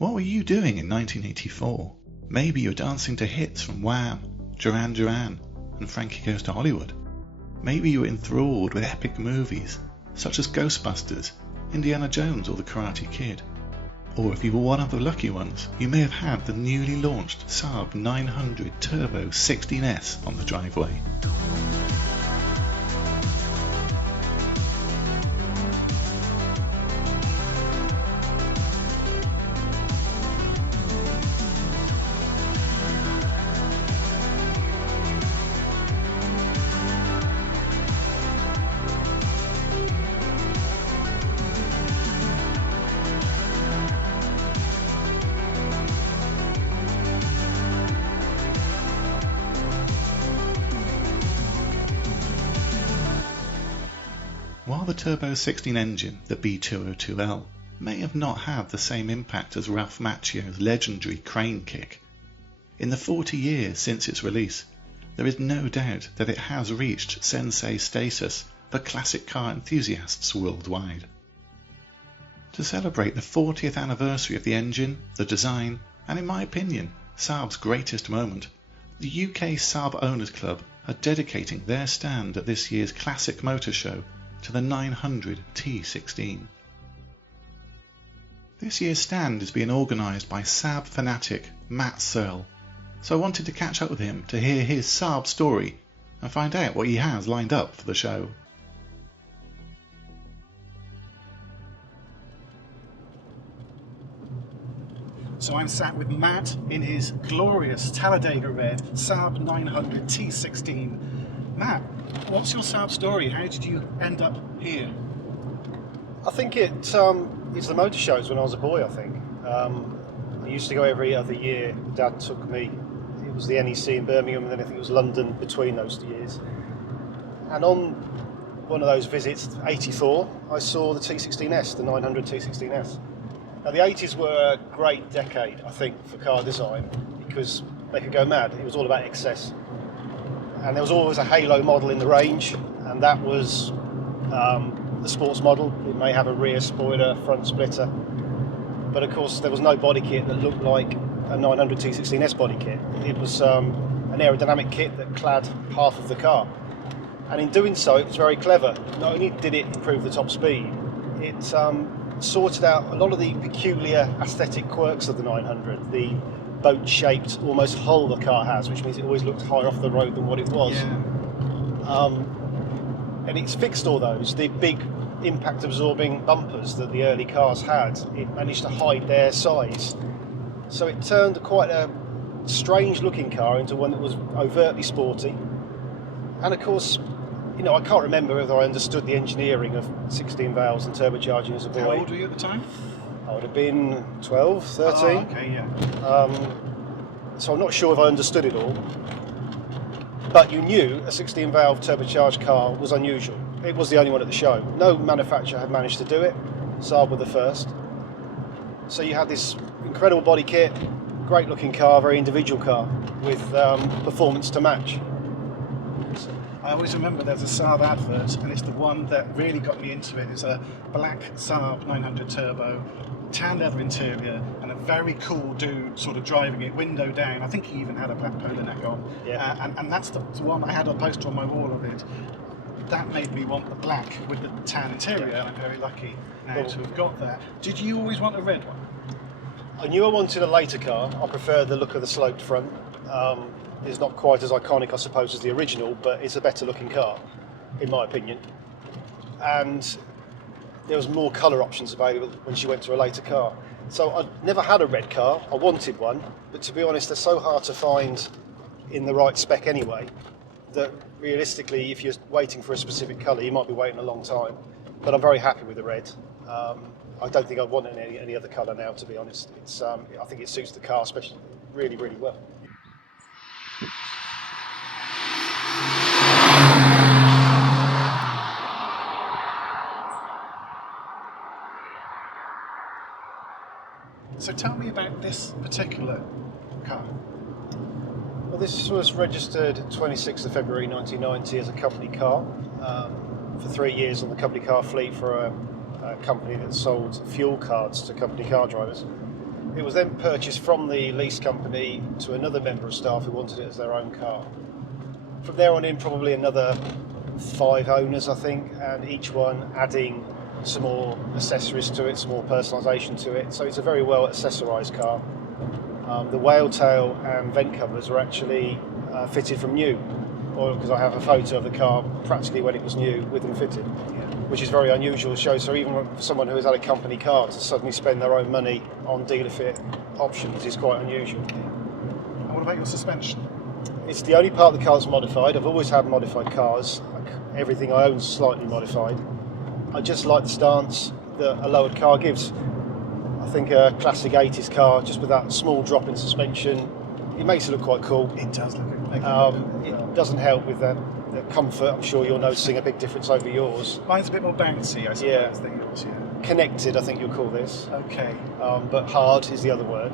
What were you doing in 1984? Maybe you were dancing to hits from Wham, Duran Duran, and Frankie Goes to Hollywood. Maybe you were enthralled with epic movies, such as Ghostbusters, Indiana Jones or The Karate Kid. Or if you were one of the lucky ones, you may have had the newly launched Saab 900 Turbo 16 S on the driveway. While the Turbo 16 engine, the B202L, may have not had the same impact as Ralph Macchio's legendary crane kick, in the 40 years since its release, there is no doubt that it has reached sensei status for classic car enthusiasts worldwide. To celebrate the 40th anniversary of the engine, the design, and in my opinion, Saab's greatest moment, the UK Saab Owners Club are dedicating their stand at this year's Classic Motor Show to the 900 T16. This year's stand is being organised by Saab fanatic Matt Searle, so I wanted to catch up with him to hear his Saab story and find out what he has lined up for the show. So I'm sat with Matt in his glorious Talladega red Saab 900 T16. Matt, what's your Saab story? How did you end up here? I think it's the motor shows when I was a boy, I think. I used to go every other year. Dad took me. It was the NEC in Birmingham, and then I think it was London between those years. And on one of those visits, 84, I saw the T16 S, the 900 T16 S. Now the 80s were a great decade, I think, for car design, because they could go mad. It was all about excess. And there was always a halo model in the range, and that was the sports model. It may have a rear spoiler, front splitter, but of course there was no body kit that looked like a 900 T16S body kit. It was an aerodynamic kit that clad half of the car, and in doing so it was very clever. Not only did it improve the top speed, it sorted out a lot of the peculiar aesthetic quirks of the 900. The boat-shaped almost hull the car has, which means it always looks higher off the road than what it was. Yeah. And it's fixed all those. The big impact-absorbing bumpers that the early cars had, it managed to hide their size. So it turned quite a strange-looking car into one that was overtly sporty. And of course, you know, I can't remember whether I understood the engineering of 16 valves and turbocharging as a boy. How old were you at the time? I would have been 12, 13. Oh, okay, yeah. So I'm not sure if I understood it all. But you knew a 16 valve turbocharged car was unusual. It was the only one at the show. No manufacturer had managed to do it. Saab were the first. So you had this incredible body kit, great looking car, very individual car, with performance to match. I always remember there's a Saab advert, and it's the one that really got me into it. It's a black Saab 900 Turbo, tan leather interior, and a very cool dude sort of driving it, window down. I think he even had a black polo neck on. Yeah. And that's the one I had a poster on my wall of it. That made me want the black with the tan interior, and I'm very lucky now to have got that. Did you always want a red one? I knew I wanted a later car. I prefer the look of the sloped front. It's not quite as iconic, I suppose, as the original, but it's a better looking car, in my opinion. And there was more colour options available when she went to a later car. So I'd never had a red car. I wanted one, but to be honest, they're so hard to find in the right spec anyway, that realistically, if you're waiting for a specific colour, you might be waiting a long time. But I'm very happy with the red. I don't think I'd want any other colour now, to be honest. It's, I think it suits the car especially really, really well. So tell me about this particular car. Well, this was registered 26th of February 1990 as a company car for 3 years on the company car fleet for a company that sold fuel cards to company car drivers. It was then purchased from the lease company to another member of staff who wanted it as their own car. From there on in, probably another 5 owners, I think, and each one adding some more accessories to it, some more personalisation to it. So it's a very well accessorised car. The whale tail and vent covers are actually fitted from new, because I have a photo of the car practically when it was new with them fitted, which is very unusual to show. So even for someone who has had a company car to suddenly spend their own money on dealer fit options is quite unusual. And what about your suspension? It's the only part of the car that's modified. I've always had modified cars. Everything I own is slightly modified. I just like the stance that a lowered car gives. I think a classic 80s car, just with that small drop in suspension, it makes it look quite cool. It does look It doesn't help with the comfort. I'm sure you're noticing a big difference over yours. Mine's a bit more bouncy, I suppose, than yours, Connected, I think you'll call this. Okay. But hard is the other word.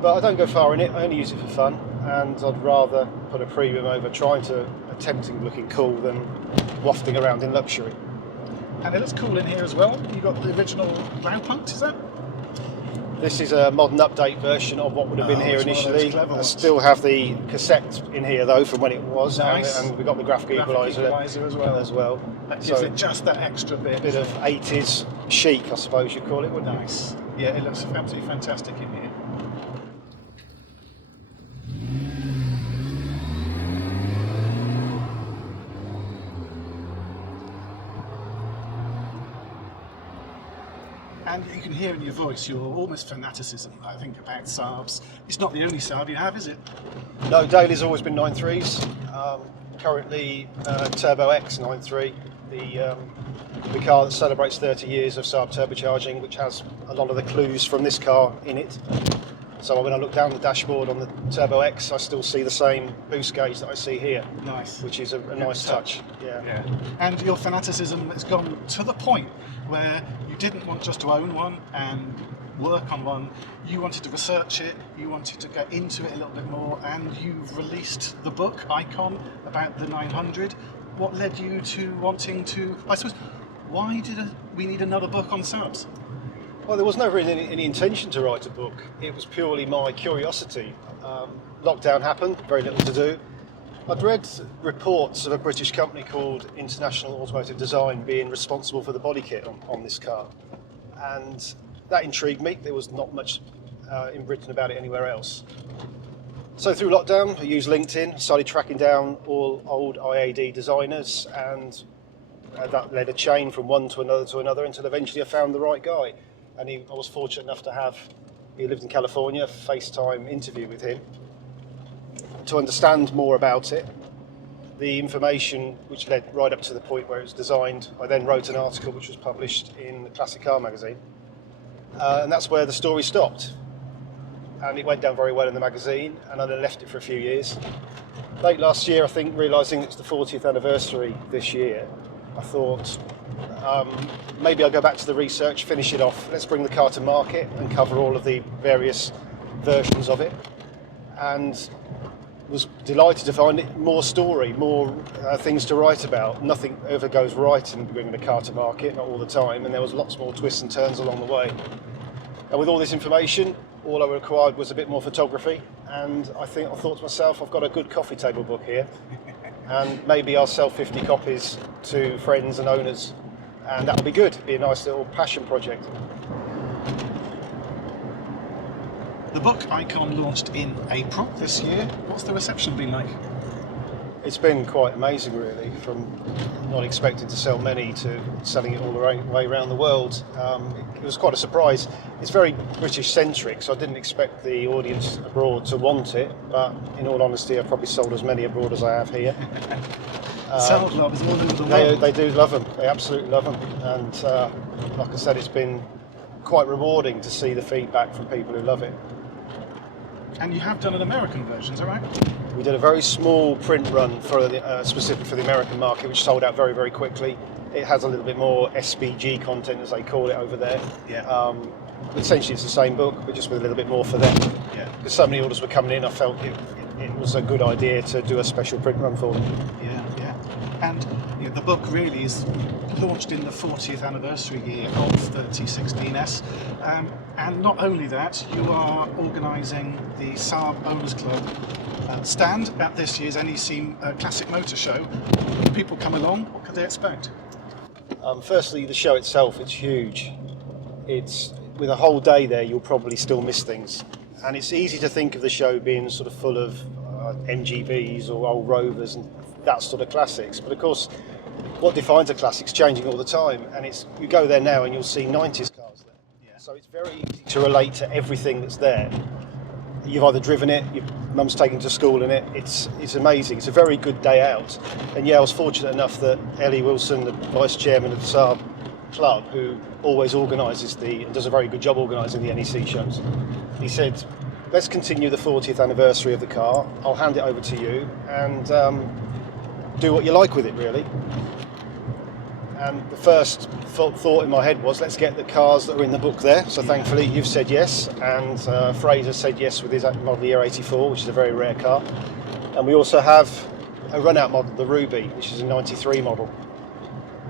But I don't go far in it. I only use it for fun, and I'd rather put a premium over attempting looking cool than wafting around in luxury. And it looks cool in here as well. You got the original Blaupunkt, is that? This is a modern update version of what would have been here initially. I still have the cassette in here though from when it was, nice. and we've got the graphic equaliser as well. That gives it just that extra bit of 80s chic, I suppose you'd call it, wouldn't it? Nice. Yeah, it looks absolutely fantastic in here. And you can hear in your voice your almost fanaticism, I think, about Saabs. It's not the only Saab you have, is it? No, Daly's always been 9.3s. Currently Turbo X 9.3, the car that celebrates 30 years of Saab turbocharging, which has a lot of the clues from this car in it. So when I look down the dashboard on the Turbo X, I still see the same boost gauge that I see here. Nice. Which is a nice touch. Yeah. And your fanaticism has gone to the point where you didn't want just to own one and work on one. You wanted to research it, you wanted to get into it a little bit more, and you've released the book, Icon, about the 900. What led you to wanting to, I suppose, why did we need another book on Saabs? Well, there was never really any intention to write a book. It was purely my curiosity. Lockdown happened, very little to do. I'd read reports of a British company called International Automotive Design being responsible for the body kit on this car. And that intrigued me. There was not much in Britain about it anywhere else. So through lockdown, I used LinkedIn, started tracking down all old IAD designers, and that led a chain from one to another until eventually I found the right guy. And I was fortunate enough to have, he lived in California, a FaceTime interview with him to understand more about it. The information which led right up to the point where it was designed, I then wrote an article which was published in the Classic Car magazine. And that's where the story stopped. And it went down very well in the magazine, and I then left it for a few years. Late last year, I think, realising it's the 40th anniversary this year, I thought, maybe I'll go back to the research, finish it off, let's bring the car to market and cover all of the various versions of it. And was delighted to find it more story, more things to write about. Nothing ever goes right in bringing a car to market, not all the time, and there was lots more twists and turns along the way. And with all this information, all I required was a bit more photography, and I thought to myself, I've got a good coffee table book here, and maybe I'll sell 50 copies to friends and owners, and that'll be good. It'll be a nice little passion project. The book Icon launched in April this year. What's the reception been like? It's been quite amazing, really, from not expecting to sell many to selling it all the way around the world. It was quite a surprise. It's very British-centric, so I didn't expect the audience abroad to want it, but in all honesty, I've probably sold as many abroad as I have here. Saab love is all over the world. They do love them. They absolutely love them. And like I said, it's been quite rewarding to see the feedback from people who love it. And you have done an American version, is that right? We did a very small print run for specific for the American market, which sold out very, very quickly. It has a little bit more SPG content, as they call it over there. Yeah. Essentially, it's the same book, but just with a little bit more for them. Yeah. Because so many orders were coming in, I felt it was a good idea to do a special print run for them. Yeah. And the book really is launched in the 40th anniversary year of the T16 S. And not only that, you are organising the Saab Owners Club stand at this year's NEC Classic Motor Show. People come along, what could they expect? Firstly, the show itself, it's huge. With a whole day there, you'll probably still miss things. And it's easy to think of the show being sort of full of MGBs or old Rovers and that sort of classics. But of course, what defines a classic's changing all the time. And you go there now and you'll see 90s cars there. Yeah. So it's very easy to relate to everything that's there. You've either driven it, your mum's taken to school in it. It's amazing. It's a very good day out. And yeah, I was fortunate enough that Ellie Wilson, the vice chairman of the Saab club, who always organises and does a very good job organising the NEC shows, he said, let's continue the 40th anniversary of the car. I'll hand it over to you and do what you like with it, really. And the first thought in my head was, let's get the cars that are in the book there. So thankfully you've said yes, and Fraser said yes with his model year 84, which is a very rare car. And we also have a run-out model, the Ruby, which is a 93 model.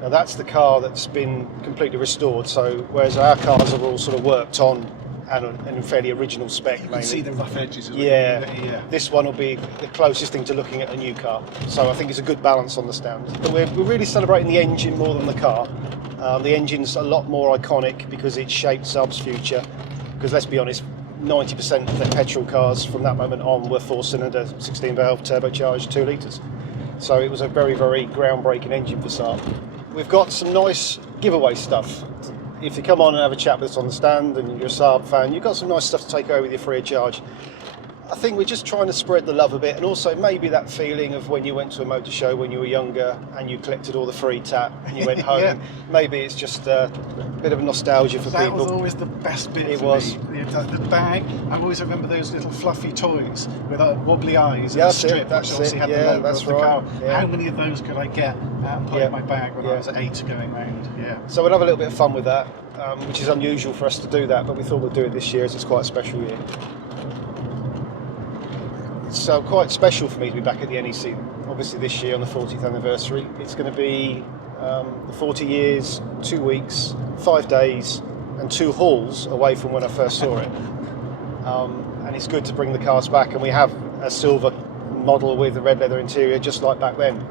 Now that's the car that's been completely restored, so whereas our cars are all sort of worked on and in fairly original spec. You can see the rough edges. Yeah, this one will be the closest thing to looking at a new car. So I think it's a good balance on the stand. But we're really celebrating the engine more than the car. The engine's a lot more iconic because it shaped Saab's future. Because let's be honest, 90% of the petrol cars from that moment on were 4-cylinder, 16-valve, turbocharged 2 litres. So it was a very, very groundbreaking engine for Saab. We've got some nice giveaway stuff. If you come on and have a chat with us on the stand and you're a Saab fan, you've got some nice stuff to take away with you free of charge. I think we're just trying to spread the love a bit, and also maybe that feeling of when you went to a motor show when you were younger and you collected all the free tat and you went home. Yeah. Maybe it's just a bit of nostalgia for people. That was always the best bit. It was. The bag. I always remember those little fluffy toys with wobbly eyes and a strip, which obviously had the logo of the car. Yeah. How many of those could I get and put in my bag when I was 8 going round? Yeah. So we'll have a little bit of fun with that, which is unusual for us to do that, but we thought we'd do it this year as it's quite a special year. It's quite special for me to be back at the NEC, obviously this year on the 40th anniversary. It's going to be 40 years, 2 weeks, 5 days and 2 halls away from when I first saw it. And it's good to bring the cars back, and we have a silver model with a red leather interior just like back then.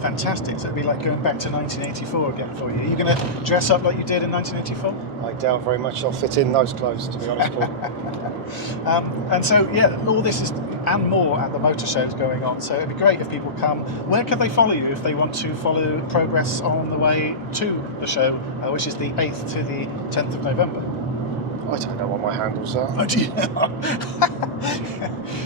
Fantastic, so it'd be like going back to 1984 again for you. Are you going to dress up like you did in 1984? I doubt very much I'll fit in those clothes, to be honest, Paul. And so, yeah, all this is and more at the motor shows going on, so it'd be great if people come. Where can they follow you if they want to follow progress on the way to the show, which is the 8th to the 10th of November? I don't know what my handles are. Oh, do you know?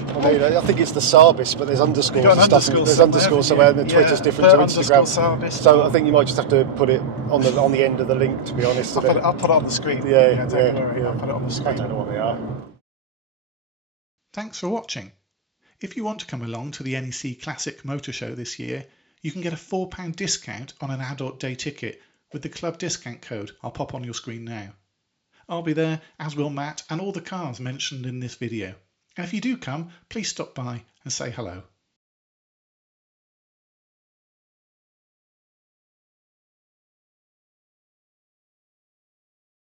I mean, I think it's the Saabist, but there's underscores and stuff. There's underscores somewhere, and the Twitter's different to Instagram. Saabist. So I think you might just have to put it on the end of the link, to be honest. I'll put it on the screen. Yeah, don't worry. I'll put it on the screen. I don't know what they are. Thanks for watching. If you want to come along to the NEC Classic Motor Show this year, you can get a £4 discount on an adult day ticket with the club discount code I'll pop on your screen now. I'll be there, as will Matt and all the cars mentioned in this video. And if you do come, please stop by and say hello.